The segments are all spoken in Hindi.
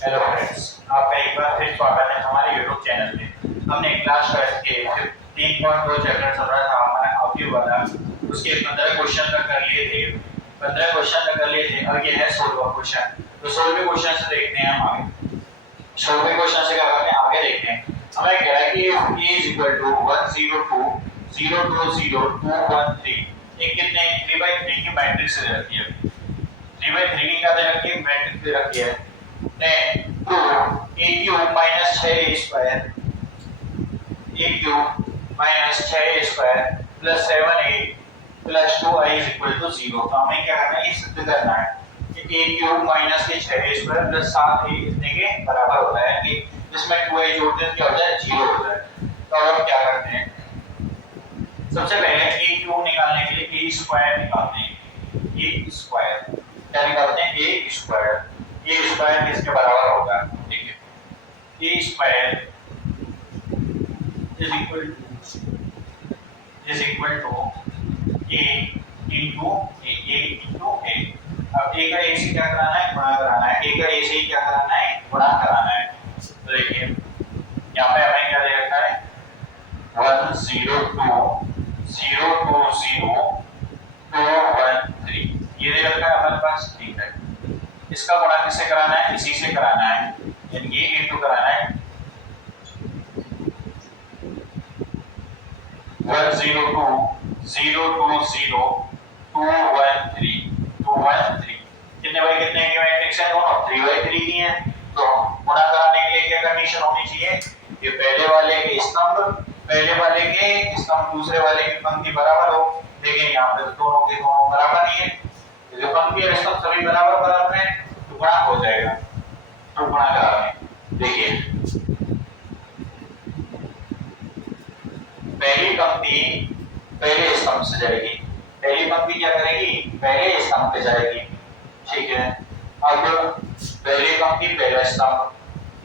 हेलो फ्रेंड्स, आपका एक बार फिर स्वागत है हमारे YouTube चैनल पे। हमने क्लास 12 के 3.2 चैप्टर चल रहा था हमारा ऑडियो वाला, उसके 15 क्वेश्चन तक कर लिए थे। 15 क्वेश्चन तक कर लिए थे और ये है 16वां क्वेश्चन। तो 16वें क्वेश्चन से देखते हैं हम आगे। 16वें क्वेश्चन से क्या करते हैं आगे देखते हैं। हमें कह रहा है कि a is equal to 102 020 213 ये कितने 3/3 की मैट्रिक्स दे रखी है। 3/3 की क्या दे रखी है, मैट्रिक्स दे रखी है। तो a cube minus 6a square plus 7a plus 2i is equal to 0। तो हमें क्या करना है, ये सिद्ध करना है कि a क्यूब माइनस के 6a स्क्वायर प्लस 7a कितने के बराबर होता है कि जिसमें 2i जोड़ते हैं क्या हो जाए 0 हो जाए। तो अब हम क्या करते हैं, सबसे पहले a क्यूब निकालने के लिए a स्क्वायर निकालते हैं। a स्क्वायर क्या निकालते हैं, a स्क्वायर किसके बराबर होगा, देखिए a square is equal to a into a। अब a का a से क्या कराना है, गुणा कराना है। a का a से क्या कराना है, गुणा कराना है। तो देखिए यहाँ पे हमें क्या दे रखा है 102 020 213 ये दे रखा है हमारे पास, ठीक है। इसका गुणा किससे कराना है, इसी से कराना है, यानी ये इनटू कराना है 102 020 213 कितने बाई कितने की मैट्रिक्स है, दोनों 3/3 की है। तो गुणा कराने के लिए क्या कंडीशन होनी चाहिए, ये पहले वाले के स्तंभ दूसरे वाले की पंक्ति बराबर हो। देखिए यहाँ पे दोनों के दोनों बराबर ही है, जो पंक्ति और स्तंभ सभी बराबर है तो गुणा हो जाएगा। तो गुणा कराएं, देखिए पहली पंक्ति पहले स्तंभ से जाएगी, पहली पंक्ति क्या करेगी, पहले स्तंभ पे जाएगी, ठीक है। अब पहली पंक्ति पहला स्तंभ,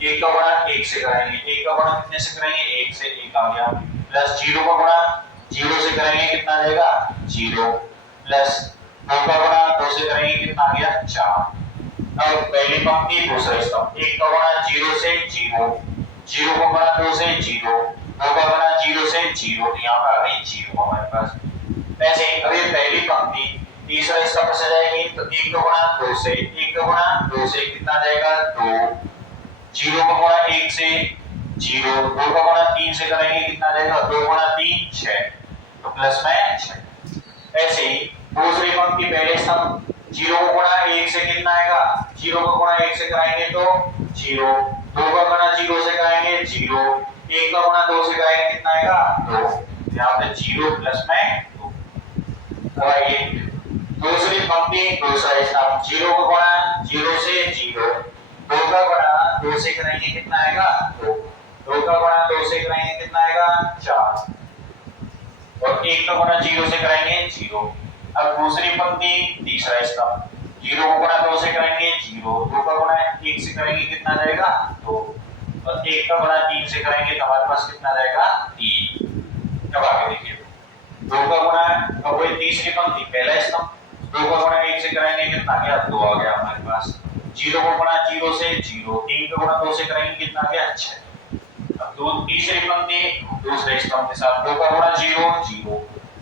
एक का गुणा एक से कराएंगे, एक का गुणा कितने से कराएंगे, एक से, एक आ गया, प्लस 0 का गुणा 0 से करेंगे कितना आ जाएगा 0, प्लस 2 का गुणा 2 से करेंगे कितना आ गया 4। अब पहली पंक्ति दूसरा स्तंभ, एक का गुणा 0 से 0, 0 का गुणा 2 से 0, 2 का गुणा 0 से 0, तो यहाँ पर आ गई 0 हमारे पास। ऐसे ही अभी पहली पंक्ति तीसरा स्तंभ से जाएगी, तो 1 का गुणा 2 से, 1 का गुणा 2 से कितना आ जाएगा 2, 0 का गुणा 1 से 0, 2 का गुणा 3 से करेंगे कितना आ जाएगा 2 गुणा 3 6, तो प्लस में 6। ऐसे ही दूसरी पंक्ति पहले स्तंभ 0 का गुणा 1 से कितना आएगा, 0 का गुणा 1 से कराएंगे तो 0, 2 का गुणा 0 से कराएंगे 0, 1 का गुणा 2 से कराएंगे कितना आएगा 2, यहाँ पे 0 प्लस में 2। अब आइए दूसरी पंक्ति दूसरा स्तंभ 0 का गुणा 0 से 0, 2 का गुणा 2 से कराएंगे कितना आएगा 2, 2 का गुणा 2 से कराएंगे कितना आएगा 4, और 1 का गुणा 0 से कराएंगे 0। अब दूसरी पंक्ति तीसरा स्तंभ 0 का गुणा 2 से कराएंगे 0, 2 का गुणा 1 से कराएंगे कितना आ जाएगा 2, और 1 का गुणा 3 से कराएंगे तो हमारे पास कितना आ जाएगा 3। अब आगे देखिए 2 का गुणा, अब वही तीसरी पंक्ति पहला स्तंभ 2 का गुणा 1 से कराएंगे कितना आ गया 2 आ गया हमारे पास, 0 का गुणा 0 से 0, 3 का गुणा 2 से कराएंगे कितना आ गया 6। अब दो तीसरी पंक्ति दूसरे स्तंभ के साथ 2 का गुणा 0 0,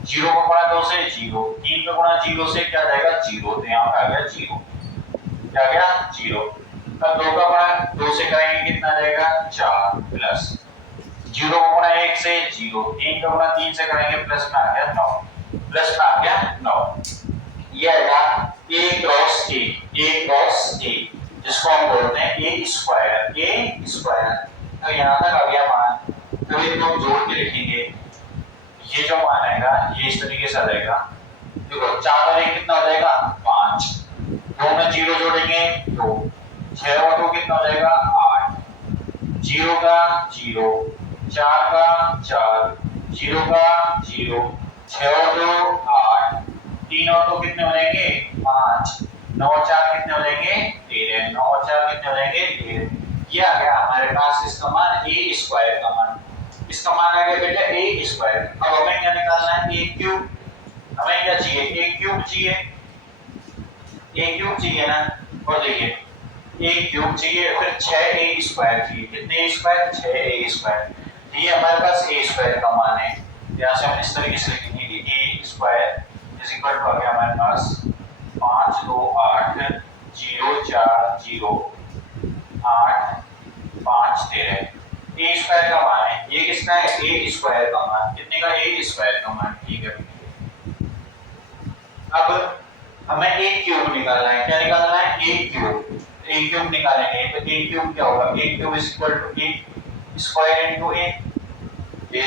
0 का गुणा 2 से 0, 3 का गुणा 0 से क्या जाएगा 0, तो यहाँ पे आ गया 0, क्या गया 0। अब 2 का गुणा 2 से कराएंगे कितना आ जाएगा 4, प्लस 0 का गुणा 1 से 0, 3 का गुणा 3 से कराएंगे प्लस में आ गया 9, प्लस में आ गया 9। ये आएगा a क्रॉस a, जिसको हम बोलते हैं a स्क्वायर। तो यहाँ तक आ गया मान, तो ये दो जोड़ के लिखेंगे, ये जो मान आएगा ये इस तरीके से आ जाएगा, देखो 4 और 1 कितना हो जाएगा 5, 2 में 0 जोड़ेंगे 2, 6 और 2 कितना हो जाएगा 8, 0 का 0, 4 का 4, 0 का 0, 6 और 2 8, 3 और 2 कितने हो जाएंगे 5, 9 और 4 कितने हो जाएंगे 13, 9 और 4 कितने हो जाएंगे 13। ये आ गया हमारे पास इसका मान a स्क्वायर का मान, इसका मान आ गया बेटा a स्क्वायर। अब हमें क्या निकालना है a क्यूब, हमें क्या चाहिए a क्यूब चाहिए ना। और देखिए एक क्यूब चाहिए, फिर 6a स्क्वायर चाहिए। कितने स्क्वायर? 6a square. ये हमारे पास a स्क्वायर का मान है। यहाँ से हम इस तरीके से लिखेंगे कि a square is equal to आ गया हमारे पास 5 2 8 0 4 0 8 5 13। a स्क्वायर का मान है। ये किसका है? a स्क्वायर का मान। कितने का? a स्क्वायर का मान। ठीक है। अब हमें एक क्यूब निकालना है। क्या निकालना है? एक क्यूब। एक क्यूब निकालेंगे तो एक क्यूब क्या होगा? एक cube is equal to A square into A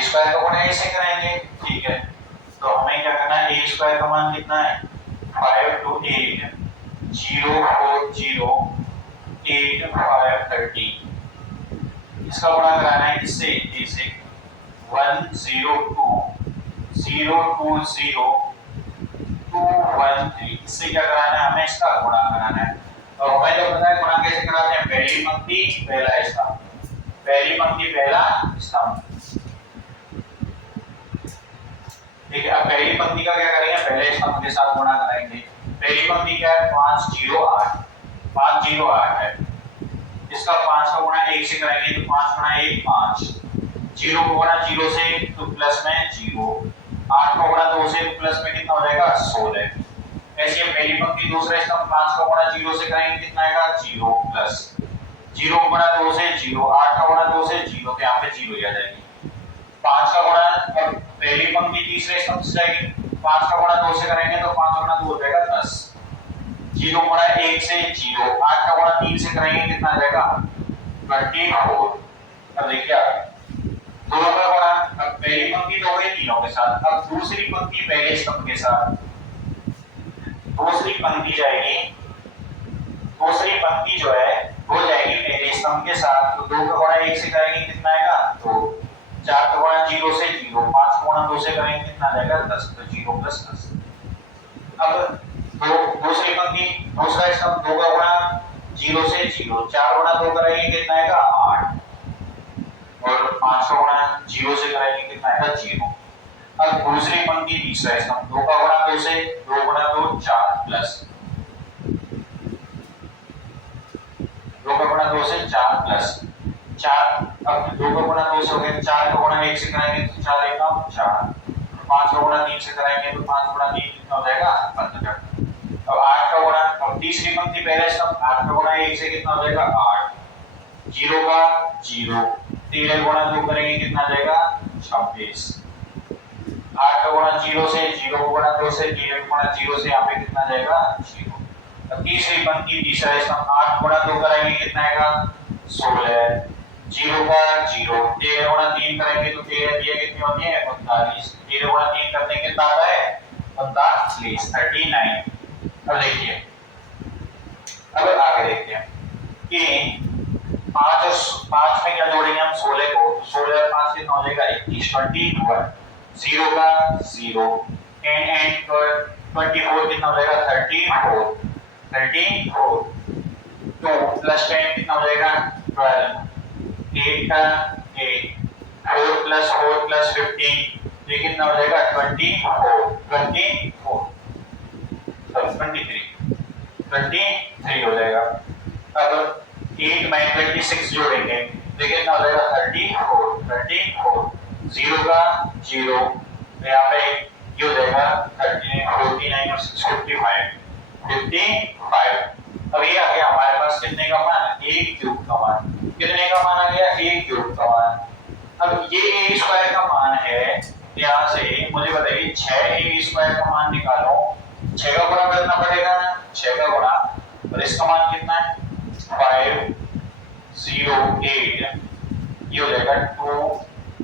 square का गुणा ए से कराएंगे। ठीक है, तो हमें क्या करना है? ए स्क्वायर का मान कितना है? 5 2 8 0 4 0 8 5 13। इसका गुणा कराना है किससे? ए से। 1 0 2 0 2 0 2 1 3। इससे क्या कराना है? हमें इसका गुणा कराना है। और हमें तो पता है गुणा कैसे कराते हैं। पहली पंक्ति पहला स्तंभ, पहली पंक्ति पहला स्तंभ। ठीक है, अब पहली पंक्ति का क्या करेंगे? पहले स्तंभ के साथ गुणा कराएंगे। पहली पंक्ति क्या है? 5 0 8, 5 0 8 है। इसका 5 का गुणा 1 से करेंगे तो 5 गुणा 1 5, 0 को गुणा 0 से तो प्लस में 0, 8 को गुणा 2 से तो प्लस में कितना हो जाएगा? 16। ऐसे पहली पंक्ति दूसरा स्तंभ 5 का गुणा 0 से करेंगे कितना आएगा? 0 प्लस 0 को गुणा 2 से 0, 8 का गुणा 2 से 0, तो यहाँ पे 0 आ जाएगी। 5 का गुणा अब पहली पंक्ति तीसरे स्तंभ से जाएगी। 5 का गुणा 2 से करेंगे तो 5 गुणा 2 हो जाएगा 10, 0 गुणा 1 से 0, 8 का गुणा 3 से करेंगे कितना आ जाएगा? 24। अब देखिए आप दोनों का गुणा। अब पहली पंक्ति तो हो गई तीनों के साथ। अब दूसरी पंक्ति पहले स्तंभ के साथ। दूसरी पंक्ति जाएगी, दूसरी पंक्ति जो है वो जाएगी पहले स्तंभ के साथ। तो 2 का गुणा 1 से करेंगे कितना आएगा? 2, 4 का गुणा 0 से 0, 5 का गुणा 2 से करेंगे कितना आ जाएगा? 10, तो 0 प्लस 10। अब दूसरी पंक्ति दूसरा स्तंभ 2 का गुणा 0 से 0, 4 गुणा 2 करेंगे कितना आएगा? 8, और 5 का गुणा 0 से करेंगे कितना आएगा? 0। अब दूसरी पंक्ति तीसरा स्तंभ 2 का गुणा 2 से 2 गुणा 2 4 प्लस 2 का गुणा 2 से 4 प्लस 4। अब 2 का गुणा 2 से हो गया। 4 का गुणा 1 से कराएंगे तो 4 1 का 4, 5 का गुणा 3 से कराएंगे तो 5 गुणा 3 कितना हो जाएगा? 15। अब 8 का गुणा, अब तीसरी पंक्ति पहले स्तंभ 8 का गुणा 1 से कितना हो जाएगा? 8, 0 का 0, 13 गुणा 2 करेंगे कितना आ जाएगा? 26। 8 का गुणा 0 से 0 गुणा 2 से 13 गुणा 0 से यहाँ पे कितना आ जाएगा? 0। अब तीसरी पंक्ति तीसरा स्तंभ 8 गुणा 2 कराएंगे कितना आएगा? 16, 0 का 0, 13 गुणा 3 करेंगे तो 13 दिया कितनी होती है? 39, 13 गुणा 3 करने के कितना आता है? 39, 39। अब देखिए, अब आगे देखते हैं कि 5 और 5 में क्या जोड़ेंगे हम? 16 को। 16 और 5 कितना हो जाएगा? 21, 21, 0 का 0 एंड 24 कितना हो जाएगा? 34, 34, 2 प्लस 10 कितना हो जाएगा? 12, 8 का 8, 4 प्लस 4 प्लस 15, ये कितना हो जाएगा? 24, 23 हो जाएगा। अब 8 में 26 जोड़ेंगे तो कितना हो जाएगा? 34, 0 का 0, यहाँ पे ये हो जाएगा 49 और 6 55। अब ये आ गया हमारे पास कितने का मान? एक क्यूब का मान। कितने का मान आ गया? एक क्यूब का मान। अब ये ए स्क्वायर का मान है, यहाँ से मुझे बताइए 6a स्क्वायर का मान निकालो। 6 का गुणा करना पड़ेगा ना, 6 का गुणा, और इसका मान कितना है? 5 0 8, ये हो जाएगा 2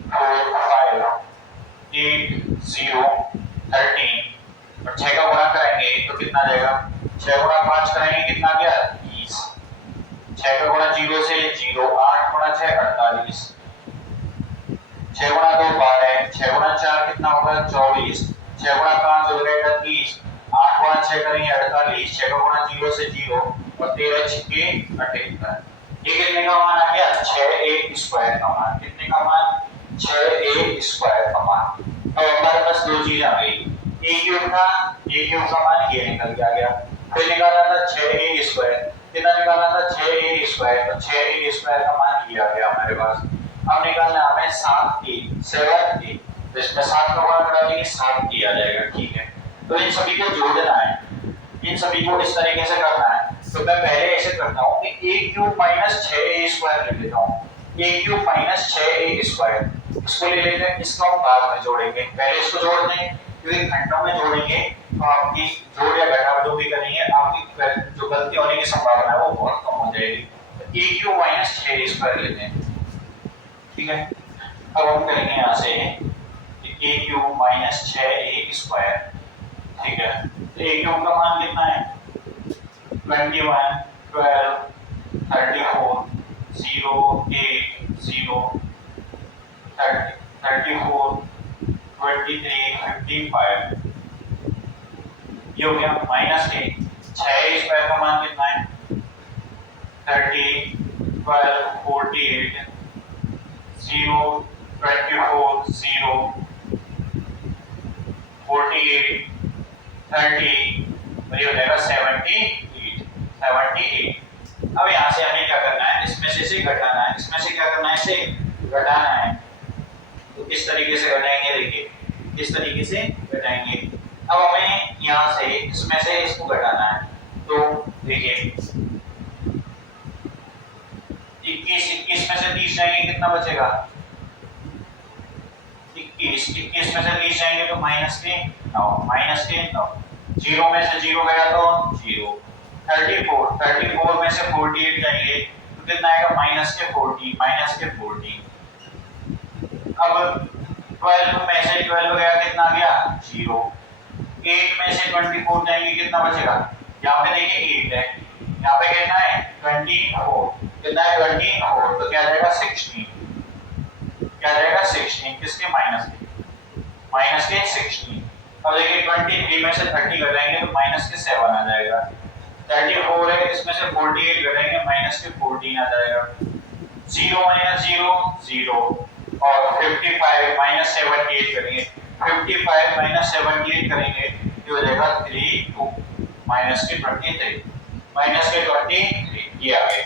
4 5 8 0 13, और 6 का गुणा करेंगे तो कितना आ जाएगा? 6 गुणा 5 करेंगे कितना आ गया? 30, 6 का गुणा 0 से 0, 8 गुणा 6 48, 6 गुणा 2 12, 6 गुणा 4 कितना होगा? 24, 6 गुणा 5 हो जाएगा 30, 8 गुणा 6 करेंगे 48, 6 का गुणा 0 से 0, और 13 6 78। ये कितने का मान आ गया? 6a स्क्वायर का मान। कितने का मान? 6a स्क्वायर का मान। अब हमारे पास दो चीज आ गई, a क्यूब का मान ये निकल के आ गया। फिर निकाला था 6a स्क्वायर, कितना निकालना था 6a स्क्वायर, तो 6a स्क्वायर का मान ये आ गया हमारे पास। अब निकालना है हमें 7a 7a, तो इसमें 7 का गुणा करा देंगे 7a आ जाएगा, ठीक है। तो इन सभी को जोड़ना है, इन सभी को इस तरीके से करना है। तो मैं पहले ऐसे करता हूँ कि a cube minus 6a square लिख लेता हूँ, a cube minus 6a square, इसको ले लेते हैं, इसको हम बाद में जोड़ेंगे, पहले इसको जोड़ दें क्योंकि घंटों में जोड़ेंगे तो आपकी जोड़ या घटाव जो भी करेंगे आपकी जो गलती होने की संभावना है वो बहुत कम हो जाएगी। तो a cube minus 6a square लेते हैं, ठीक है। अब हम करेंगे यहाँ से a cube minus 6a square, ठीक है। तो a क्यूब का मान कितना है 21 12 34 0 8 0 30 34 23 55, ये हो गया माइनस के 6 स्क्वायर का मान कितना है 30 12 48 0 24 0 48 30 और ये हो जाएगा 78। अब यहाँ से हमें क्या करना है, इसमें से घटाना है, इसमें से क्या करना है, इसे घटाना है। तो किस तरीके से घटाएंगे, देखिए किस तरीके से घटाएंगे। अब हमें यहाँ से इसमें से इसको घटाना है, तो देखिए 21 में से 30 जाएंगे कितना बचेगा 21 में से 30 जाएंगे तो माइनस के 9 0 में से 0 गया तो 0 34 में से 48 जाएंगे तो कितना आएगा माइनस के 40। अब 12 में से 12 गया कितना आ गया 0। 8 में से 24 जाएंगे कितना बचेगा, यहाँ पे देखिए 8 है, यहाँ पे कितना है 24, कितना है 24, तो क्या जाएगा 16, क्या जाएगा 16, किसके माइनस के 16। अब देखिए 23 में से 30 घटाएंगे तो माइनस के 7 आ जाएगा, 34 है इसमें से 48 घटाएंगे माइनस के 14 आ जाएगा, 0 माइनस 0 0 और 55 माइनस 78 करेंगे, 55 माइनस 78 करेंगे ये हो जाएगा 3 2 माइनस के 23 ये आ गए।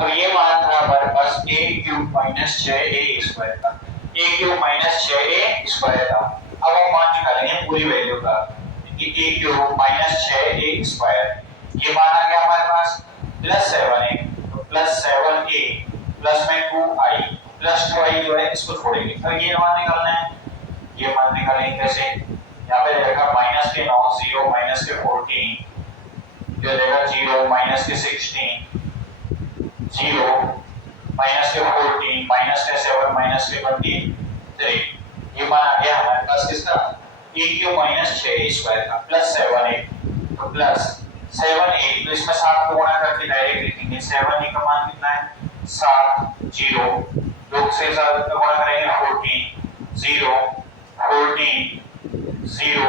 अब ये मान था हमारे पास a cube minus 6a square का, a cube minus 6a square का। अब हम मान निकालेंगे पूरी वैल्यू का कि a cube minus 6a square, ये मान आ गया हमारे पास प्लस 7a, तो प्लस 7a प्लस में 2i प्लस 2i जो है इसको छोड़ेंगे। अब ये मान निकालना है, ये मान निकालेंगे कैसे, यहाँ पे रहेगा माइनस के 9 0 माइनस के 14 जो रहेगा 0 माइनस के 16 0 माइनस के 14 माइनस के 7 माइनस के 23, ये मान आ गया हमारे पास किसका a क्यूब माइनस 6 स्क्वायर का प्लस 7a, तो प्लस 7a तो इसमें 7 को गुणा करके डायरेक्ट लिखेंगे, 7a का मान कितना है 7 0 2 से 7 का गुणा करेंगे 14 0 14 0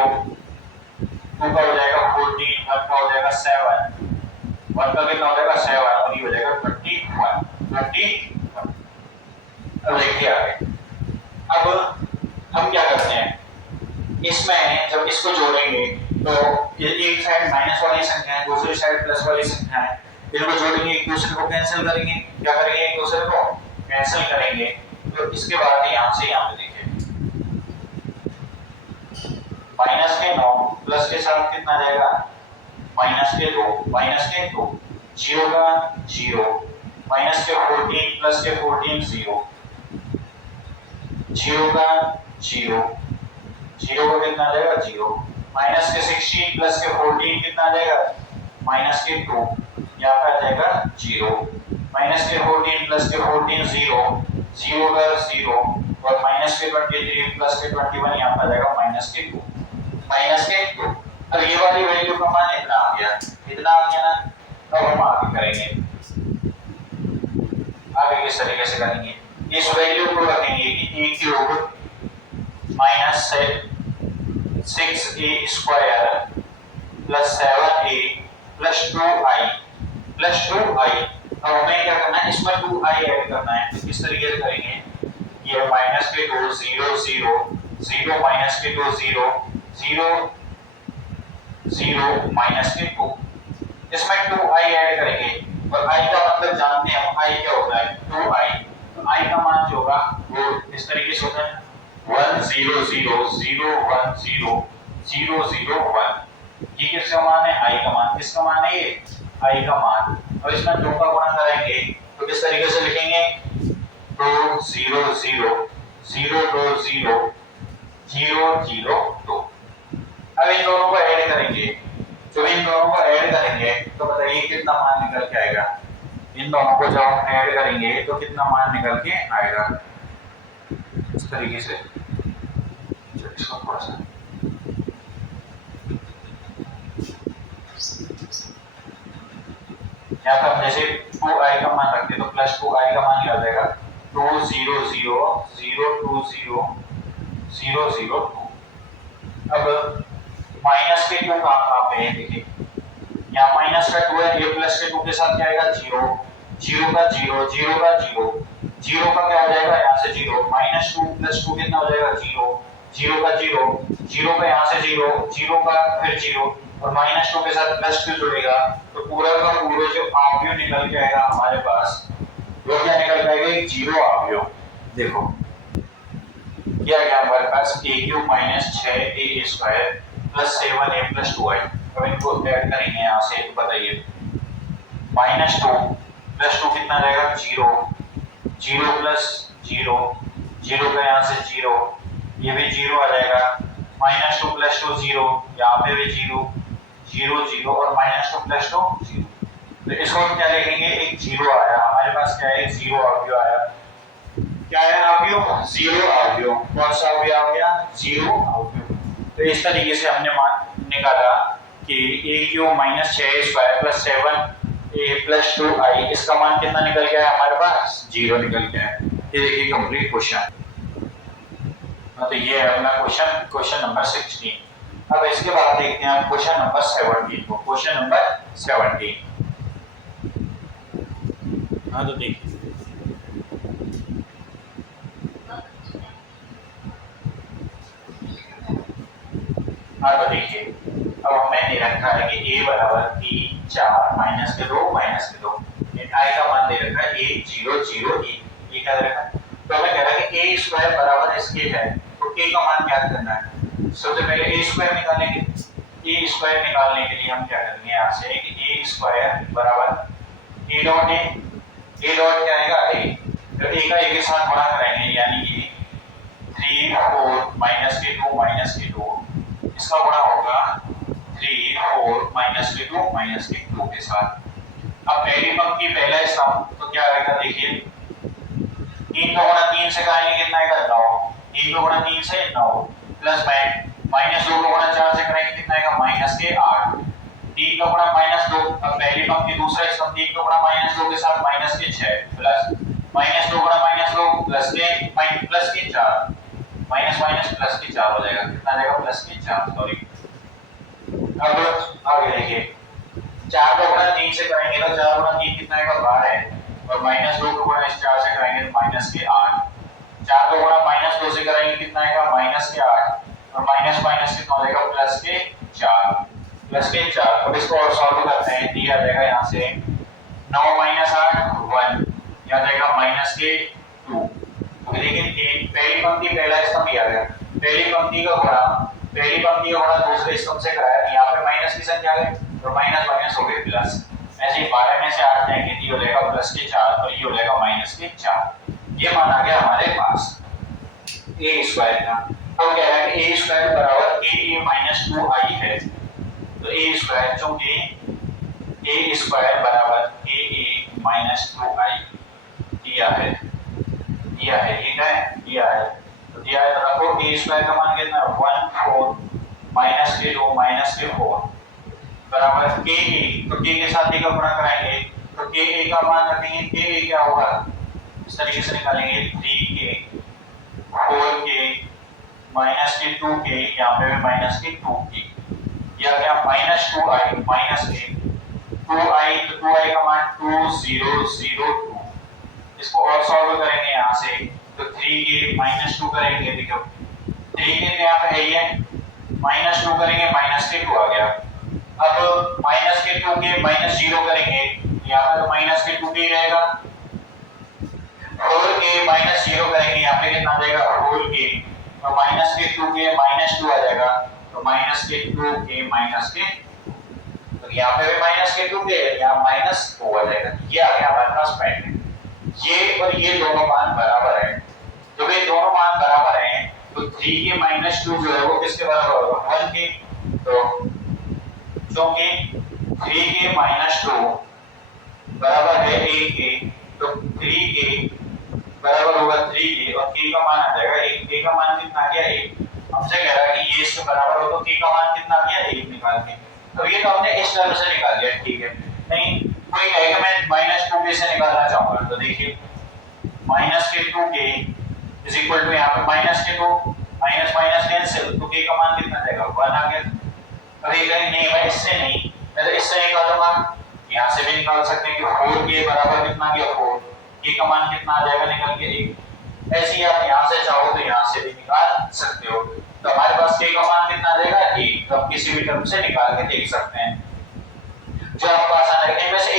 2 का हो जाएगा 14 1 का हो जाएगा 7 1 का कितना हो जाएगा 7 और ये हो जाएगा 21। अब देखिए आगे, अब हम क्या करते हैं, इसमें जब इसको जोड़ेंगे तो ये एक साइड माइनस वाली संख्या है, दूसरी साइड प्लस वाली संख्या है, इनको जोड़ेंगे एक दूसरे को कैंसिल करेंगे, क्या करेंगे एक दूसरे को कैंसिल करेंगे। तो इसके बाद यहाँ से यहाँ पे देखिए माइनस के 9 प्लस के साथ कितना जाएगा माइनस के 2 0 का 0 माइनस के 14 प्लस के 14 0 0 का 0 का कितना आ जाएगा 0 माइनस के 16 प्लस के 14 कितना आ जाएगा माइनस के 2, यहाँ पे आ जाएगा 0 माइनस के 14 प्लस के 14 0 का 0 और माइनस के 23 प्लस के 21 यहाँ पे आ जाएगा माइनस के 2। अब ये वाली वैल्यू का मान इतना आ गया ना, अब हम आगे करेंगे, आगे किस तरीके से करेंगे, इस वैल्यू को रखेंगे कि a cube minus 6a square plus 7a plus 2i। अब हमें क्या करना है, इसमें 2i ऐड करना है, तो किस तरीके से करेंगे, ये माइनस के 2 0 0 0 माइनस के 2 0 0 0 माइनस के 2 इसमें 2i ऐड करेंगे और i का मतलब जानते हैं हम, i क्या होता है 2i। तो i का मान जो होगा वो इस तरीके से होता है 1 0 0 0 1 0 0 0 1। ये किसका मान है i का मान। किसका मान है ये i का मान। और इसमें 2 का गुणा करेंगे तो किस तरीके से लिखेंगे 2 0 0 0 2 0 0 0 2। अब इन दोनों को ऐड करेंगे। जब इन दोनों को ऐड करेंगे तो बताइए कितना मान निकल के आएगा। इन दोनों को जब हम ऐड करेंगे तो कितना मान निकल के आएगा इस तरीके से। इसको थोड़ा सा यहाँ पर जैसे 2i का मान रखते तो प्लस 2i का मान निकल जाएगा 2 0 0 0 2 0 0 0 2। अब माइनस के 2 कहाँ पे है देखिए, यहाँ माइनस का 2 है, ये प्लस के 2 के साथ क्या आएगा 0 0 का 0 0 का 0 0 का क्या हो जाएगा यहाँ से 0 माइनस 2 प्लस 2 कितना हो जाएगा 0 0 का 0 0 का यहाँ से 0 0 का फिर 0 और माइनस 2 के साथ प्लस 2 जुड़ेगा तो पूरा का पूरा जो आव्यूह निकल के आएगा हमारे पास वो क्या निकल के आएगा एक 0 आव्यूह। देखो क्या गया हमारे पास a cube minus 6a square plus 7a plus 2i। अब इनको ऐड करेंगे यहाँ से तो बताइए माइनस 2 प्लस 2 कितना रहेगा 0 0 प्लस 0 0 का यहाँ से 0 ये भी 0 आ जाएगा माइनस 2 प्लस 2 0 यहाँ पे भी 0 0 0 और माइनस 2 प्लस 2 0। तो इसको क्या लिखेंगे एक 0 आया हमारे पास क्या है एक 0 आव्यूह आया। क्या है आव्यूह 0 आव्यूह। कौन सा आव्यूह आ गया 0 आव्यूह। तो इस तरीके से हमने मान निकाला कि a cube minus 6 square plus 7a plus 2i इसका मान कितना निकल गया है हमारे पास 0 निकल गया है। ये देखिए कंप्लीट क्वेश्चन। तो ये है अपना क्वेश्चन नंबर 16। अब इसके बाद देखते हैं क्वेश्चन नंबर 17 को। क्वेश्चन नंबर 17 हाँ तो देखिए हाँ तो देखिए अब हमें दे रखा है कि a बराबर 3 4 माइनस के 2 i का मान दे रखा है 1 0 0 1 ये क्या दे रखा है। तो हमें कह रहा है कि a स्क्वायर बराबर इसके है तो k का मान ज्ञात करना है। सबसे पहले a स्क्वायर निकालेंगे। a स्क्वायर निकालने के लिए हम क्या करेंगे यहाँ से कि a स्क्वायर बराबर a डॉट क्या आएगा a तो a का a के साथ गुणा करेंगे यानी कि 3 4 माइनस के 2 इसका गुणा होगा 3 4 माइनस के 2 के साथ। अब पहली पंक्ति पहला स्तंभ तो क्या आएगा देखिए 3 का गुणा 3 से करेंगे कितना आएगा 9 3 का गुणा 3 से 9 प्लस माइनस 2 का गुणा 4 से करेंगे कितना आएगा माइनस के 8 3 का गुणा माइनस 2। अब पहली पंक्ति दूसरा स्तंभ 3 का गुणा माइनस 2 के साथ माइनस के 6 प्लस माइनस 2 गुणा माइनस 2 प्लस के 4 माइनस प्लस के 4 हो जाएगा कितना जाएगा प्लस के 4 सॉरी। अब आगे देखिए 4 का गुणा 3 से करेंगे तो 4 गुणा 3 कितना आएगा 12 और माइनस 2 का गुणा इस 4 से करेंगे तो माइनस के 8 4 का गुणा माइनस 2 से करेंगे कितना आएगा माइनस के 8 और माइनस कितना हो जाएगा प्लस के 4। अब इसको और सॉल्व करते हैं दिया जाएगा यहाँ से 9 माइनस 8 1 यहाँ जाएगा माइनस के 2। लेकिन पहली पंक्ति पहला स्तंभ आ गया पहली पंक्ति का गुणा दूसरे स्तंभ से कराया यहाँ पे माइनस की संख्या आ गई और माइनस हो गई प्लस। ऐसे ही 12 में से 8 जाएंगे तो ये हो जाएगा प्लस के 4 और ये हो जाएगा माइनस के 4। ये मान आ गया हमारे पास a स्क्वायर का। तो कह रहा है कि a स्क्वायर बराबर a माइनस 2i है तो a स्क्वायर चूंकि a स्क्वायर बराबर a माइनस 2i दिया है ये क्या है दिया है तो दिया है तो रखो a स्क्वायर का मान कितना है 1 4 माइनस के 2 माइनस के 4 बराबर k तो k के साथ a का गुणा कराएंगे तो k a का मान रखेंगे k a क्या होगा इस तरीके से निकालेंगे 3k 4k माइनस के 2k यहाँ पे भी माइनस के 2k यह गया माइनस 2i माइनस के 2i तो 2i का मान 2002 इसको और सॉल्व करेंगे यहाँ से तो 3k माइनस 2 करेंगे देखो 3k तो यहाँ पे है ही है माइनस 2 करेंगे माइनस के 2 आ गया। अब माइनस के 2k माइनस 0 करेंगे, यहाँ पर तो माइनस के 2k रहेगा, होल के माइनस 0 करेंगे, यहाँ पे कितना आ जाएगा होल के, तो माइनस के 2k माइनस 2 आ जाएगा, तो माइनस के 2k माइनस के, तो यहाँ पे भी माइनस के 2k है, यहाँ माइनस 2 आ जाएगा। ये आ गया हमारे पास पैटर्न। ये और ये दोनों मान बराबर है, जब ये दोनों मान बराबर हैं तो 3k माइनस 2 जो है वो किसके बराबर होगा 1 के, तो क्योंकि 3k माइनस 2 बराबर है 1 के, तो 3k बराबर होगा 3k और k का मान आ जाएगा 1, k का मान कितना आ गया 1, हमसे कह रहा है कि ये इसके बराबर हो तो k का मान कितना आ गया 1 निकाल के, तो ये तो हमने इस तरह से निकाल लिया, ठीक है। नहीं कोई कहेगा मैं माइनस 2k से निकालना चाहूंगा, तो देखिए माइनस के 2k इज इक्वल टू, यहाँ पे माइनस के 2 माइनस माइनस कैंसिल, तो k का मान कितना जाएगा 1 आ गया। अब ये कहेंगे नहीं मैं इससे नहीं, मैं तो इससे निकालूंगा, यहाँ से भी निकाल सकते हैं कि 4k बराबर कितना आ गया 4, k का मान कितना आ जाएगा निकल के 1। ऐसे ही आप यहाँ से चाहो तो यहाँ से भी निकाल सकते हो, तो हमारे पास k का मान कितना आ जाएगा 1, तो आप किसी भी टर्म से निकाल के देख सकते हैं जो आपको आसान है। इनमें से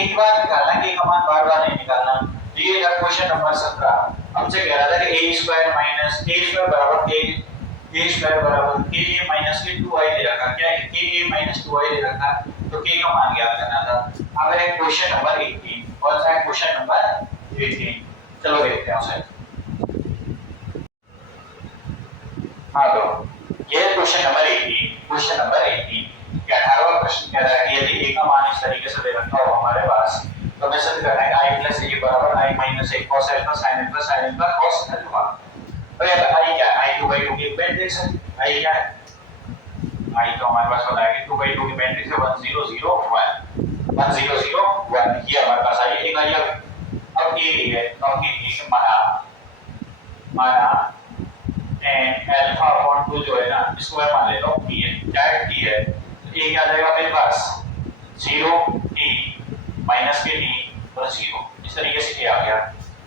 एक बार निकालना, k का मान बार-बार नहीं निकालना। ये था क्वेश्चन नंबर 17, हमसे कह रहा था कि a² माइनस a² बराबर a² बराबर ka माइनस के 2i दे रखा, क्या है ka माइनस 2i दे रखा, तो k का मान ज्ञात करना था। अब है क्वेश्चन नंबर 18, कौन सा है क्वेश्चन नंबर 18, चलो देखते हैं उसे। हाँ तो ये क्वेश्चन नंबर 18, क्वेश्चन नंबर 18 क्या 18वां प्रश्न कह रहा है कि यदि a का मान इस तरीके से दे रखा हो हमारे पास, तो हमें सिद्ध करना है i प्लस a बराबर i minus a cos alpha sin alpha sin alpha cos alpha. तो ये i क्या है, i 2/2 की मैट्रिक्स है, i क्या है, i तो हमारे पास पता है कि 2/2 की मैट्रिक्स है 1 0 0 1 1 0 0 1, ये हमारे पास आई एक आई। अब a है तो हम ये माना tan अल्फा अपॉन 2 जो है ना, इसको मैं मान लेता हूं t है, क्या है t है, तो a क्या आ जाएगा मेरे पास 0 t माइनस के t और 0, इस तरीके से a आ गया।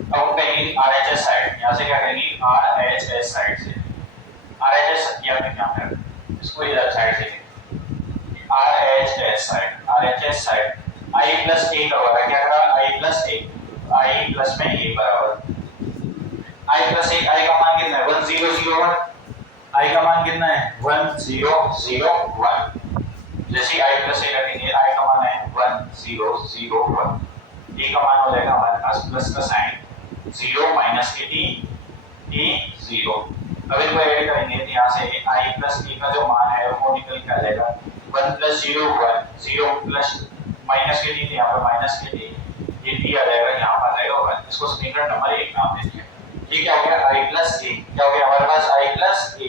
अब हम कहेंगे RHS साइड, यहाँ से क्या करेंगे RHS साइड से, RHS या फिर क्या है इसको इधर साइड से RHS side i plus a करवाया, क्या करा i plus a, i plus में a बराबर i प्लस 1, i का मान कितना है 1 0 0 1, i का मान कितना है 1 0 0 1, जैसे i प्लस 1 रखेंगे i का मान है 1 0 0 1, a का मान हो जाएगा हमारे पास प्लस का साइन 0 माइनस के t 0। अब इनको ऐड करेंगे तो यहाँ से i प्लस a का जो मान है वो निकल के आ जाएगा 1 प्लस 0 1 0 प्लस माइनस के t, यहाँ पर माइनस के t, ये t आ जाएगा यहाँ पर आ जाएगा 1, इसको समीकरण नंबर 1 नाम देते हैं। ये क्या हो गया i प्लस a, क्या हो गया हमारे पास i प्लस a।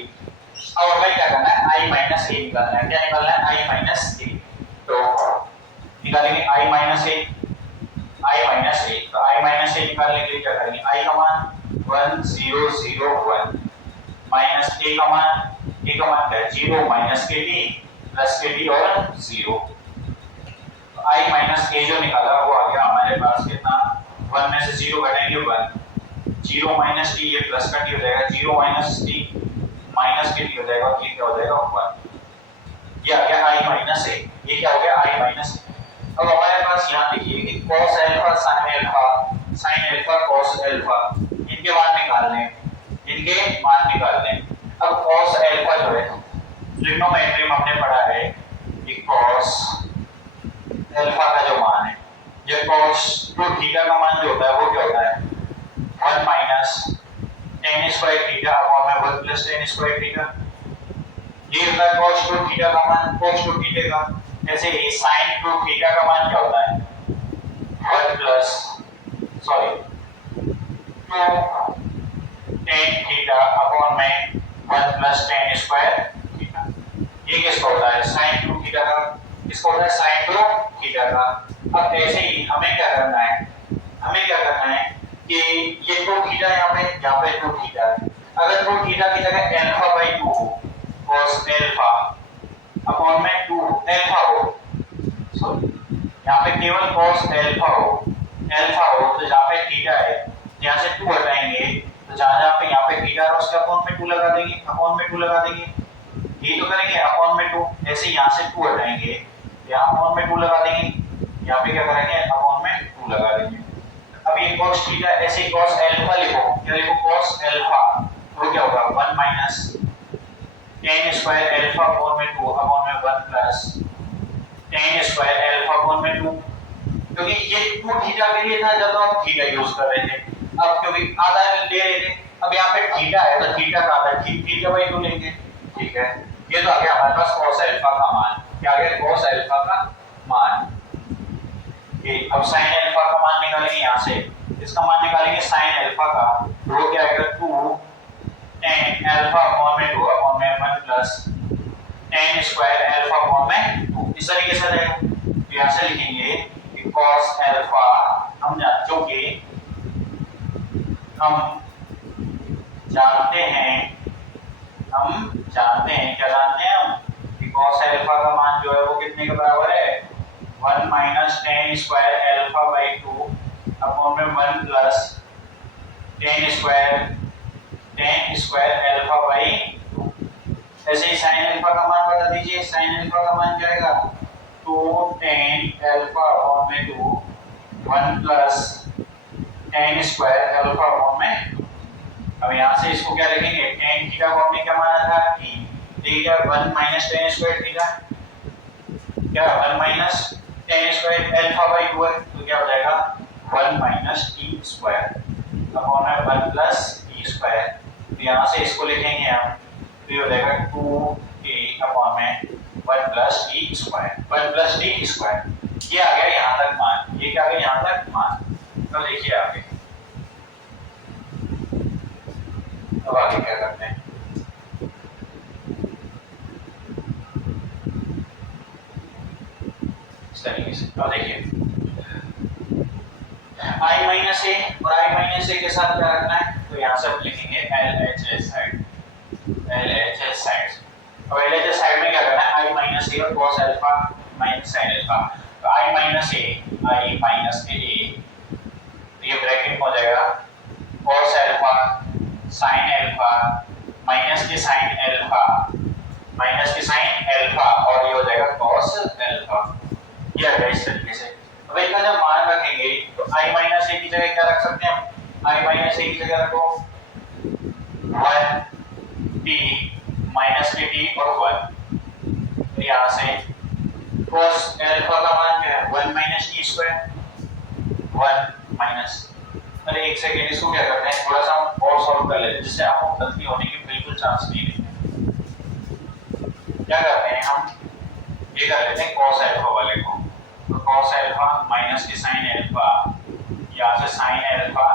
अब हमें क्या करना है i माइनस a निकालना है, क्या निकालना है i माइनस a, तो निकालेंगे i माइनस a, तो i माइनस a निकालने के लिए क्या करेंगे i का मान 1 0 0 1 माइनस a का मान क्या है 0 माइनस के t प्लस के t और 0, तो i माइनस a जो निकाला वो आ गया हमारे पास कितना 1 में से 0 घटाएंगे 1, 0 माइनस t, ये प्लस का t हो जाएगा 0 माइनस t माइनस के t हो जाएगा, ये क्या हो जाएगा 1, ये आ गया i माइनस a, ये क्या हो गया i माइनस। अब हमारे पास यहाँ देखिए कि cos alpha sin alpha cos alpha, इनके मान निकालने। अब cos अल्फा जो है ट्रिग्नोमेट्री में हमने पढ़ा है कि cos अल्फा का जो मान है, ये cos टू थीटा का मान जो होता है वो क्या होता है 1 minus tan square theta upon में 1 प्लस tan स्क्वायर थीटा, ये होता है cos टू थीटा का मान, cos टू थीटा का। ऐसे ही sin टू थीटा का मान क्या होता है 1 प्लस 2 tan थीटा अपॉन में 1 प्लस tan स्क्वायर थीटा, ये किसका होता है sin टू थीटा का, किसका होता है sin टू थीटा का। अब ऐसे ही हमें क्या करना है कि ये टू थीटा यहाँ पे टू थीटा है, अगर टू थीटा की जगह अल्फा बाई 2 हो cos अल्फा अपॉन में 2 अल्फा हो, सॉरी यहाँ पे केवल cos अल्फा हो तो जहाँ पे थीटा है यहाँ से 2 हटाएंगे, तो जहाँ पे यहाँ पे थीटा है उसके अपॉन में 2 लगा देंगे, यही तो करेंगे अपॉन में 2, ऐसे यहाँ से 2 हटाएंगे यहाँ अपॉन में 2 लगा देंगे, यहाँ पे क्या करेंगे अपॉन में 2 लगा देंगे। अब ये cos थीटा ऐसे cos अल्फा लिखो, क्या लिखो cos अल्फा, तो क्या होगा 1 minus tan square alpha upon में 2 अपॉन में 1 plus tan square alpha upon में 2, क्योंकि ये 2 थीटा के लिए था जब हम थीटा यूज कर रहे थे, अब क्योंकि आधा ले रहे थे, अब यहाँ पे थीटा है तो थीटा का आधा थीटा बाई 2 लेंगे, ठीक है। ये तो आ गया हमारे पास cos अल्फा का मान, क्या आ गया cos अल्फा का मान। ये अब sin अल्फा का मान निकालेंगे, यहाँ से इसका मान निकालेंगे sin अल्फा का, वो क्या आएगा 2 tan अल्फा अपॉन में 2 अपॉन में 1 plus tan square alpha upon में 2, इस तरीके से रहेगा। तो यहाँ से लिखेंगे कि cos अल्फा हम जानते हैं क्या जानते हैं हम कि cos अल्फा का मान जो है वो कितने के बराबर है 1 minus tan square alpha by 2 upon में 1 plus tan square alpha by 2। ऐसे ही sin अल्फा का मान बता दीजिए, sin अल्फा का मान क्या आएगा 2 tan अल्फा अपॉन में 2 1 plus tan square alpha upon में 2। अब यहाँ से इसको क्या लिखेंगे tan थीटा को हमने क्या माना था कि theta 1 minus tan square theta, क्या 1 minus tan square alpha by 2 है, तो क्या हो जाएगा 1 माइनस t स्क्वायर अपॉन में 1 प्लस t स्क्वायर। तो यहाँ से इसको लिखेंगे हम, तो ये हो जाएगा 2a अपॉन में 1 plus t square 1 plus t square. ये आ गया यहाँ तक मान, ये क्या आ गया यहाँ तक मान। तो देखिए आगे, अब आगे क्या करते हैं, इस तरीके से। अब देखिए i माइनस ए और i माइनस ए के साथ क्या रखना है, तो यहाँ से हम लिखेंगे LHS साइड, LHS साइड। अब LHS साइड में क्या करना है i माइनस ए और cos alpha minus sin alpha, तो i माइनस ए ये ब्रैकेट में हो जाएगा cos alpha sin alpha minus के sin अल्फा और ये हो जाएगा cos अल्फा। ये आ गया इस तरीके से। अब इनका जब मान रखेंगे तो i माइनस ए की जगह क्या रख सकते हैं हम, i माइनस ए की जगह रखो 1 t माइनस के t और 1, तो यहाँ से cos अल्फा का मान क्या है 1 माइनस t स्क्वायर 1 माइनस, अरे एक सेकंड इसको क्या करते हैं थोड़ा सा हम और सॉल्व कर लेते हैं जिससे आपको गलती होने की बिल्कुल चांस नहीं है। क्या करते हैं हम, ये कर लेते हैं cos अल्फा वाले को, तो cos अल्फा माइनस के sin अल्फा, यहाँ से sin अल्फा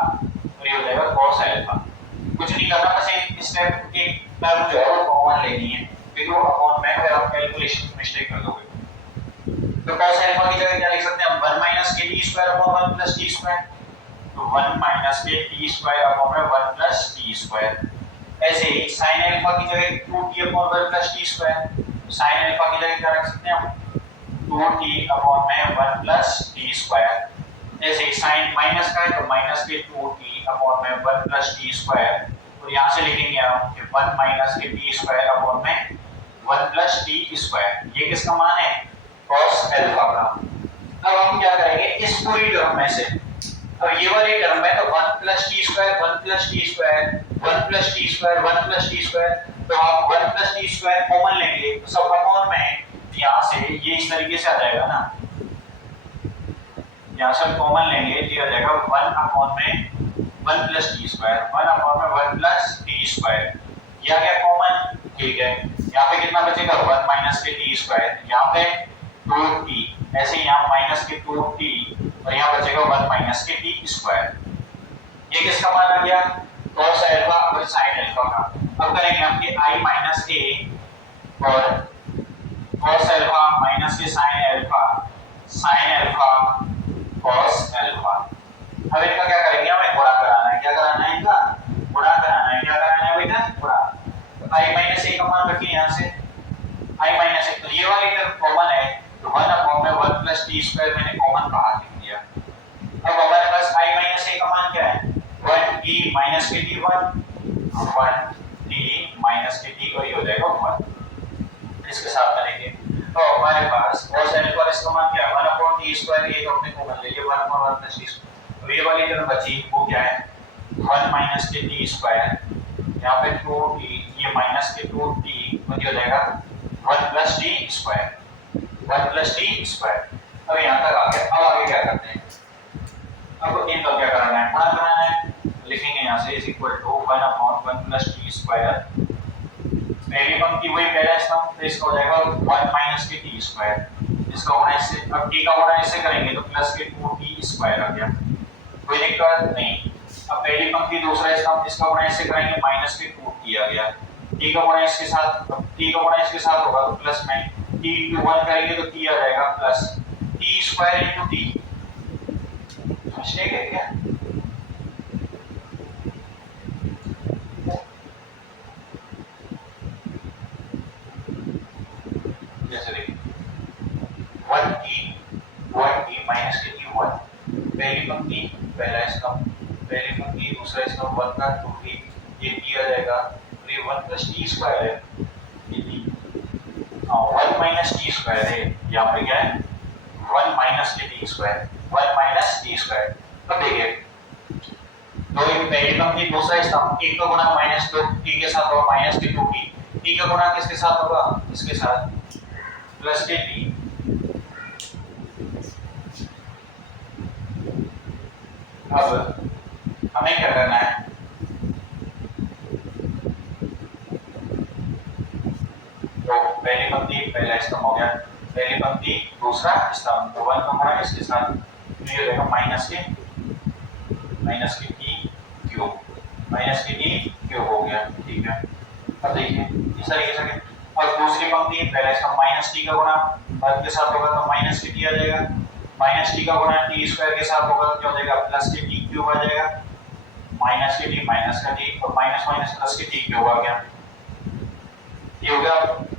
और ये हो जाएगा cos अल्फा। कुछ नहीं करना, बस एक स्टेप की टर्म जो है वो कॉमन लेनी है, क्योंकि वो अपॉन में फिर आप कैलकुलेशन मिस्टेक कर दोगे। तो cos अल्फा की जगह क्या लिख सकते हैं हम 1 माइनस के t square upon 1 plus t square, तो 1 माइनस के t स्क्वायर अपॉन में 1 प्लस t स्क्वायर। ऐसे ही sin अल्फा की जगह 2t upon 1 plus t square, sin alpha की जगह क्या रख सकते हैं हम 2t अपॉन में 1 प्लस t स्क्वायर। ऐसे ही sin माइनस का है तो माइनस के 2t अपॉन में 1 प्लस t स्क्वायर, तो यहाँ से लिखेंगे हम कि 1 माइनस के t स्क्वायर अपॉन में 1 प्लस t स्क्वायर। ये किसका मान है cos अल्फा का। अब हम क्या करेंगे इस पूरी टर्म में से, अब ये वाली टर्म है तो 1 plus T square 1 plus T square 1 plus T square 1 plus T square, तो हम 1 प्लस टी स्क्वायर कॉमन लेंगे तो सब अपॉन में यहाँ से ये इस तरीके से आ जाएगा ना, यहाँ से कॉमन लेंगे तो आ जाएगा 1 अपॉन में 1 प्लस टी स्क्वायर 1 अपॉन में 1 प्लस टी स्क्वायर। ये आ गया कॉमन, ठीक है। यहाँ पे कितना बचेगा 1 माइनस के टी स्क्वायर, यहाँ पे 2t, ऐसे यहाँ माइनस के 2t और यहाँ बचेगा 1 माइनस के t स्क्वायर। ये किसका मान आ गया cos अल्फा और sin अल्फा का। अब करेंगे हम कि i माइनस a और cos अल्फा माइनस के sin अल्फा cos अल्फा। अब इनका क्या करेंगे हमें गुणा कराना है, क्या कराना है इनका गुणा कराना है, क्या कराना है बेटा गुणा। तो i माइनस a का मान रखिए यहाँ से i माइनस a, तो ये वाली टर्म कॉमन है तो 1 अपॉन में 1 प्लस टी स्क्वायर मैंने कॉमन बाहर लिख दिया। अब हमारे पास i माइनस a का मान क्या है 1t माइनस के t 1 t माइनस के t और ये हो जाएगा 1। इसके साथ करेंगे तो हमारे पास cos अल्फा इसका मान क्या है 1/t स्क्वायर, ये तो अपने को मान लीजिए 1/1 + t स्क्वायर। तो ये वाली टर्म बची वो क्या है 1 - के t स्क्वायर, यहाँ पे 2t, ये माइनस के 2t तो ये हो जाएगा 1 + t स्क्वायर, 1 + t स्क्वायर। अब यहाँ तक आ गया। अब आगे क्या करते हैं, अब इनका क्या करना है, गुणा कराना है। लिखेंगे यहाँ से is equal to 1/1 + t square, पहली पंक्ति वही पहला स्तंभ, तो इसका हो जाएगा 1 - के t स्क्वायर, इसका गुणा इससे, अब t का गुणा इससे करेंगे तो प्लस के 2t स्क्वायर आ गया, कोई दिक्कत नहीं। अब पहली पंक्ति दूसरा स्तंभ, इसका गुणा इससे करेंगे माइनस के 2t आ गया, t का गुणा इसके साथ, t का गुणा इसके साथ होगा तो प्लस में t * 1 करेंगे तो t आ जाएगा प्लस t स्क्वायर * t, ठीक है क्या? जैसे देखिए 1t माइनस के t 1, पहली पंक्ति पहला स्तंभ, पहली पंक्ति दूसरा स्तंभ 1 का 2t, ये t आ जाएगा, और ये 1 + t स्क्वायर है, ये t, 1 - t स्क्वायर है, यहाँ पे क्या है 1 - के t स्क्वायर, 1 - t स्क्वायर। अब देखिए तो ये पहली पंक्ति दूसरा स्तंभ, 1 का गुणा -2t के साथ होगा माइनस के 2t, t का गुणा किसके साथ होगा, इसके साथ प्लस के t। अब हमें क्या करना है, तो पहली पंक्ति पहला स्तंभ हो गया, पहली पंक्ति दूसरा स्तंभ, तो 1 का गुणा इसके साथ, तो ये हो जाएगा माइनस के t क्यूब हो गया, ठीक है। अब देखिए इस तरीके से, और दूसरी पंक्ति पहले इसका माइनस टी का गुणा 1 के साथ होगा तो माइनस के टी आ जाएगा, माइनस टी का गुणा टी स्क्वायर के साथ होगा तो क्या हो जाएगा प्लस के टी क्यूब आ जाएगा, माइनस के टी माइनस का टी और माइनस माइनस प्लस के टी क्यूब आ गया, ये हो गया।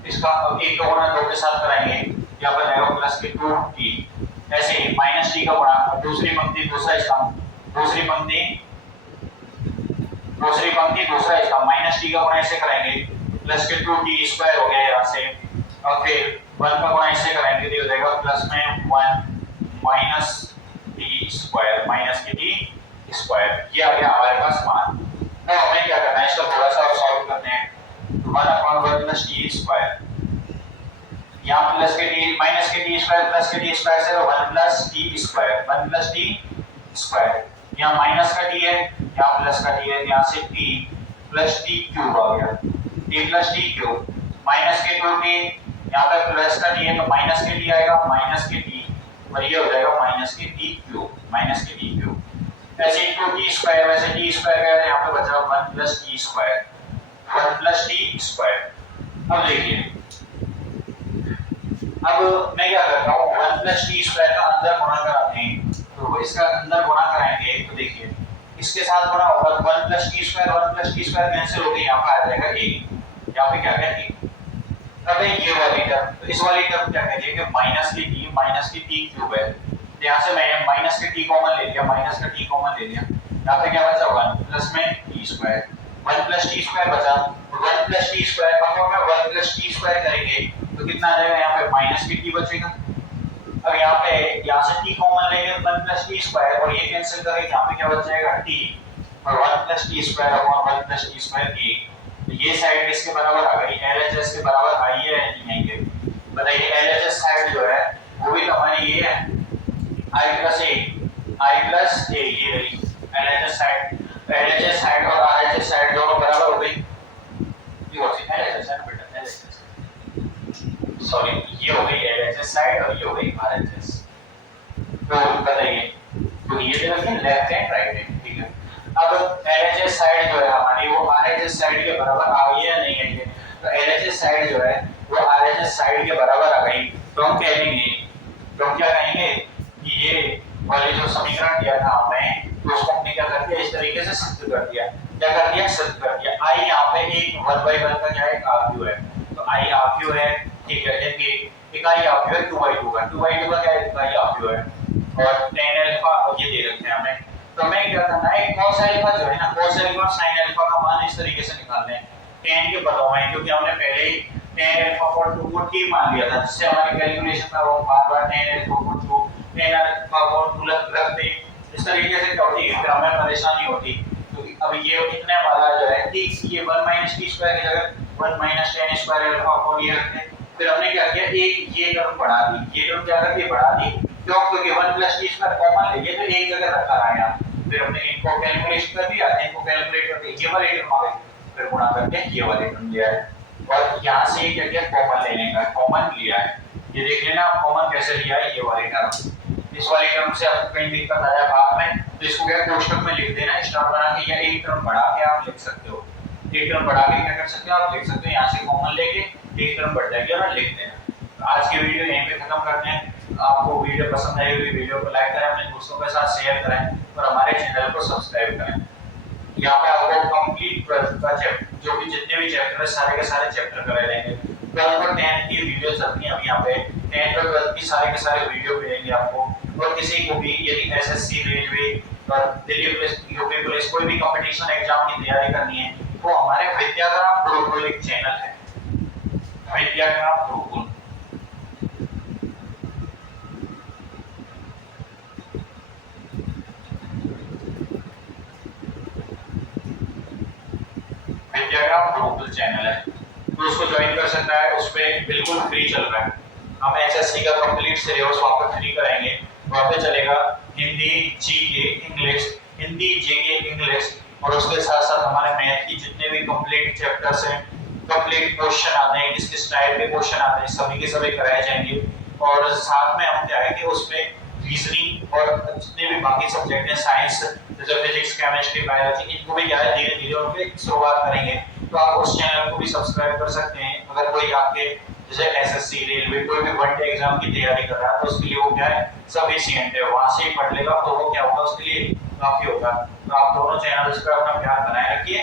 इसका अब 1 का गुणा 2 के साथ कराएंगे, क्या बनेगा प्लस के 2t, ऐसे ही माइनस टी का गुणा, दूसरी पंक्ति दूसरा स्तंभ, दूसरी पंक्ति दूसरा स्तंभ, माइनस टी का गुणा ऐसे कराएंगे प्लस के 2t स्क्वायर हो गया यहाँ से, और फिर 1 का गुणा ऐसे कराएंगे तो हो जाएगा प्लस में 1 माइनस t स्क्वायर, माइनस के t स्क्वायर, ये आ गया हमारे पास मान। अब हमें क्या करना है, इसका थोड़ा सा और सॉल्व करते हैं। 1/1 + t स्क्वायर, यहाँ प्लस के t माइनस के t स्क्वायर प्लस के t स्क्वायर से 1 + t स्क्वायर, 1 + t स्क्वायर, यहाँ माइनस का t है, यहाँ प्लस का t है, यहाँ से t + t क्यूब आ गया, t + t क्यूब, माइनस के 2t, यहाँ पे प्लस का t है तो माइनस के t आएगा, माइनस के t, और ये हो जाएगा माइनस के t क्यूब, माइनस के t क्यूब, ऐसे ही 2t स्क्वायर, वैसे t स्क्वायर गया, यहाँ पे बचा 1 + t स्क्वायर, 1 + t स्क्वायर। अब देखिए, अब मैं क्या करता हूँ 1 + t स्क्वायर का अंदर गुणा कराते हैं, तो इसका अंदर गुणा कराएंगे तो देखिए इसके साथ गुणा होगा 1 + t square, 1 + t square cancel हो गई, यहाँ पे आ जाएगा a, यहाँ पे क्या है a। अब ये वाली टर्म, तो इस वाली टर्म क्या कहती है कि माइनस के t क्यूब है, तो यहाँ से मैंने माइनस के t कॉमन ले लिया, माइनस का t कॉमन ले लिया, यहाँ पे क्या बचा 1 प्लस में t स्क्वायर, 1 + t स्क्वायर बचा, 1 + t स्क्वायर, अब हम 1 + t स्क्वायर करेंगे तो कितना आ जाएगा, यहाँ पे माइनस के t बचेगा। अब यहाँ पे यहाँ से t कॉमन लेंगे 1 + t स्क्वायर, और ये कैंसिल करेंगे, यहाँ पे क्या बच जाएगा t, और 1 + t square upon 1 + t square a, तो ये साइड किसके बराबर आ गई, LHS के बराबर आई है नहीं है, बताइए LHS साइड जो है वो भी तो हमारी ये है i + a, ये रही LHS साइड, LHS साइड और RHS साइड दोनों बराबर हो गई, ये हो गई LHS है बेटा, LHS सॉरी, ये हो गई LHS साइड और ये हो गई RHS। तो बताइए, तो ये जो है लेफ्ट हैंड राइट हैंड, ठीक है। अब LHS साइड जो है हमारी वो RHS साइड के बराबर आ गई या नहीं आई है, तो LHS साइड जो है वो RHS साइड के बराबर आ गई, तो हम कहेंगे, तो हम क्या कहेंगे कि ये वाले जो समीकरण दिया था हमने, तो उसको हमने क्या कर दिया, इस तरीके से सिद्ध कर दिया, क्या कर दिया, सिद्ध कर दिया। i यहाँ पे एक 1/1 का क्या है, आव्यूह है, तो i आव्यूह है, ठीक है, जबकि इकाई आव्यूह है 2/2 का, 2/2 का क्या है, इकाई आव्यूह है, और tan अल्फा ये दे रखे हैं हमें, तो हमें क्या करना है, cos अल्फा जो है ना, cos अल्फा और sin अल्फा का मान इस तरीके से निकालना है tan के पदों में, क्योंकि हमने पहले ही tan अल्फा अपॉन 2 को t मान लिया था, जिससे हमारी कैलकुलेशन में वो बार-बार tan alpha upon 2 tan alpha upon 2 रखते। इस तरीके से क्या होती है, फिर हमें परेशानी होती, क्योंकि अब ये कितने वाला जो है कि ये 1 माइनस टी स्क्वायर की जगह 1 minus tan square alpha upon ये रखते हैं। फिर हमने क्या किया, एक ये टर्म बढ़ा दी, ये टर्म क्या कर दी, बढ़ा दी, क्यों, क्योंकि 1 प्लस टी स्क्वायर कॉमन लेंगे तो एक जगह रखा रहा है यहाँ। फिर हमने इनको कैलकुलेट कर दिया, इनको कैलकुलेट करके ये वाले टर्म आ गए, फिर गुणा करके ये वाले टर्म लिया है, और यहाँ से क्या किया, कॉमन ले लेंगे, कॉमन लिया है। ये देख लेना कॉमन कैसे लिया है, ये वाले टर्म, इस वाले टर्म से आपको कहीं दिक्कत आया भाग में तो इसको क्या कोष्टक में लिख देना, स्टार बना के, या एक टर्म बढ़ा के आप लिख सकते हो, एक टर्म बढ़ा के क्या कर सकते हो आप लिख सकते हो, यहाँ से कॉमन लेके एक टर्म बढ़ जाएगी और लिख देना। तो आज की वीडियो यहीं पे खत्म करते हैं। आपको वीडियो पसंद आई हुई वीडियो को लाइक करें, अपने दोस्तों के साथ शेयर करें और हमारे चैनल को सब्सक्राइब करें। यहाँ पे आपको कंप्लीट 12th का चैप्टर, जो भी जितने भी चैप्टर है सारे के सारे चैप्टर कराए जाएंगे। 12th और 10th की वीडियो चलती हैं अभी यहाँ पे, 10th और 12th की सारे के सारे वीडियो मिलेंगे आपको। और किसी को भी यदि एसएससी, रेलवे और दिल्ली पुलिस, यूपी पुलिस, कोई भी कंपटीशन एग्जाम की तैयारी करनी है तो हमारे विद्याग्राम गुरुकुल एक चैनल है, विद्याग्राम गुरुकुल। विद्याग्राम गुरुकुल चैनल है, तो उसको ज्वाइन कर सकता है, उस पे बिल्कुल फ्री चल रहा है। हम एसएससी का कंप्लीट सिलेबस वहाँ पे फ्री कराएंगे, वहाँ पे चलेगा Hindi, GK, English, Hindi, GK, English, और उसके साथ साथ हमारे मैथ की जितने भी कंप्लीट चैप्टर्स हैं, कंप्लीट क्वेश्चन आते हैं, किस किस टाइप के क्वेश्चन आते हैं, सभी के सभी कराए जाएंगे। और साथ में हम क्या है कि उसमें रीजनिंग और जितने भी बाकी सब्जेक्ट हैं, साइंस जैसे फिजिक्स, केमिस्ट्री, बायोलॉजी, इनको भी क्या है धीरे धीरे उनके शुरुआत करेंगे। तो आप उस चैनल को भी सब्सक्राइब कर सकते हैं। अगर कोई आपके जैसे एसएससी, रेलवे, कोई भी वन डे एग्जाम की तैयारी कर रहा है तो उसके लिए वो क्या है सफिशिएंट है, वहां से ही पढ़ लेगा तो वो क्या होगा उसके लिए काफी होगा। तो आप दोनों चैनल्स पर अपना ध्यान बनाए रखिए।